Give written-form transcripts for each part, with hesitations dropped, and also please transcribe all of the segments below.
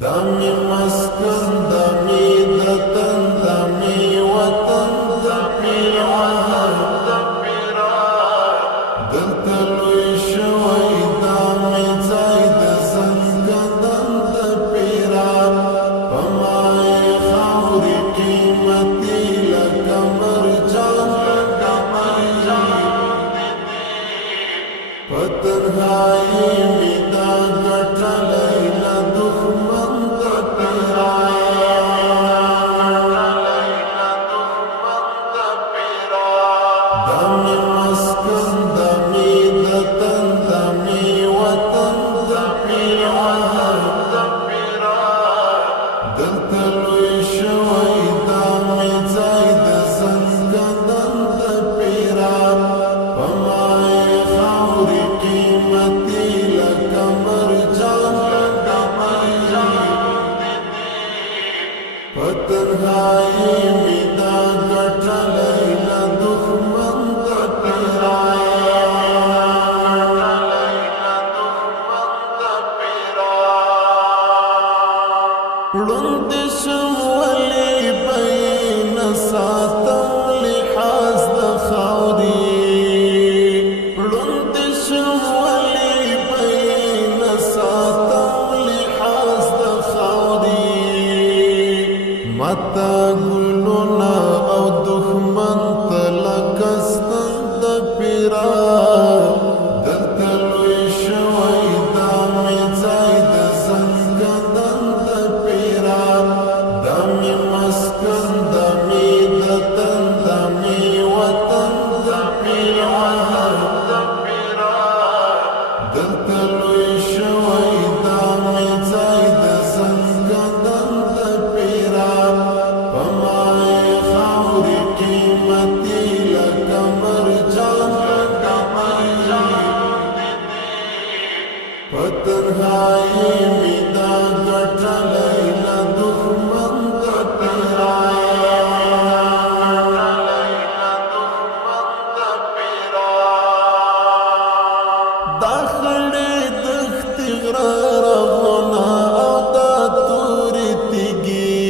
دمی مسکن دمی دتن دمی وطن دمی عهد دمی را دلتا لوی شوی دمی ځای د زنګدن د پیرا پمای خاورې قیمتي لکه مرجان په تنهایي مې دا ګټلی له دښمن د پیرا دمې مسکن دمې دتن دمې وطن دمې عهد دلته لوی شوی دمې ځای د زنګدن د پیرا پمای خاورې قیمتي لکه مرجان په تنهایي مې دا ګټلی له دښمن د پیرا ړوند شم ولې به یې نه ساتم لحاظ د خاورې ړوند شم ولې به یې نه ساتم لحاظ د خاورې ماته ګلونه او دښمن ته لکه ستن د پیرا دلته لوی شوی دا مې ځای د زنګدن د پیرا دمې مسکن دمې دتن دمې وطن دمې عهد دلته لوی شوی دا مې ځای د زنګدن د پیرا پمای خاورې قیمتي لکه مرجان په تنهایي مې دا ګټلی له دښمن د پیرا دا خړې دښتې غره رغونه او دا تورې تیږې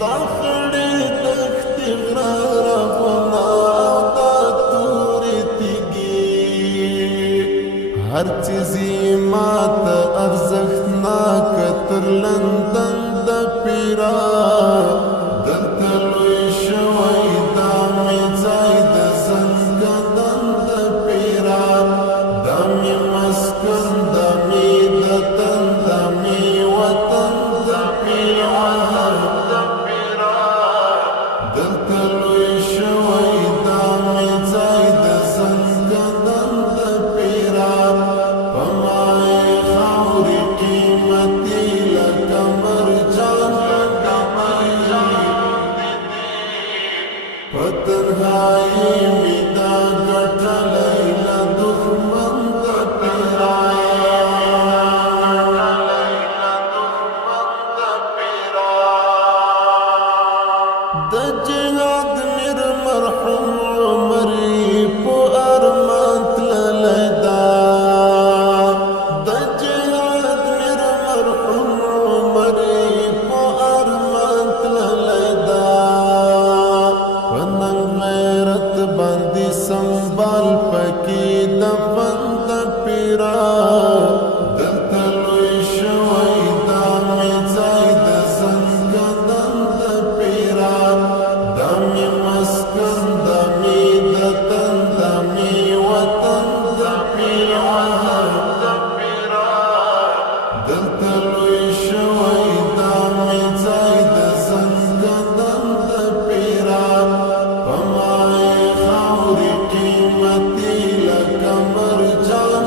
دا خړې دښتې غره رغونه او دا تورې تیږې هر څیز یې ماته ارزښتناکه تر لندن د پیرا دلته لوی شوی دا مې ځای د زنګدن د پیرا دمې مسکن دمې دتن دمې وطن دمې عهد دلته لوی شوی دا مې ځای د زنګدن د پیرا پمای خاورې قیمتي لکه مرجان په تنهایي مې دا ګټلی له دښمن د پیرا د جهاد میر مرحوم عمر یې په ارمان تللی دا د جهاد میر مرحوم عمر یې په ارمان تللی دا په ننګ غیرت باندې سنبال پکې دفن د پیرا دلته لوی شوی دا مې ځای د زنګدن د پیرا دمې مسکن دمې دتن دمې وطن دمې عهد دلته لوی شوی دا مې ځای د زنګدن د پیرا پمای خاورې قیمتي لکه مرجان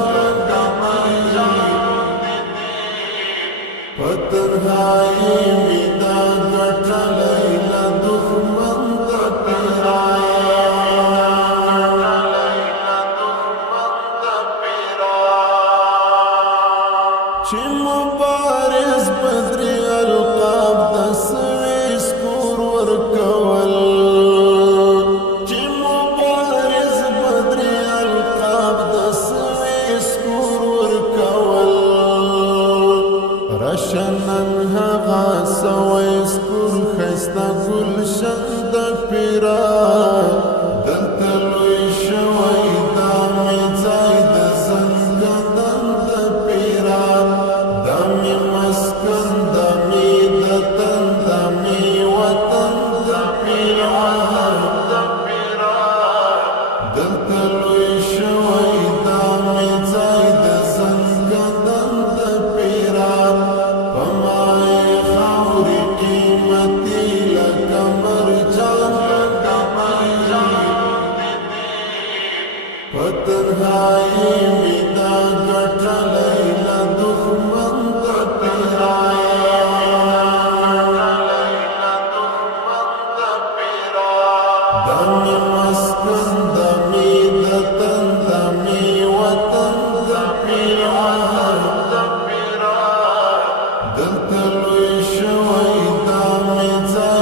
په تنهایي مې دا ګټلی له دښمن د پیرا چې مبارز بدري القاب د سوي سکور ورکول چې مبارز بدري القاب د سوي سکور ورکول راشنن هغه سوي سکور خستا گلشن د پیرا دلته لوی شوی دا می ځای د زنګدن د پیرا دا می مسکن دا می د تن دا می وطن د پیرا دلته لوی شوی دا می ځای د زنګدن د پیرا پتنهایی می دا گٹلی لدخمن دا پیرا دمی مسکن دمی دتن دمی وطن دا پیرا دلتا لوی شوی دا می ځای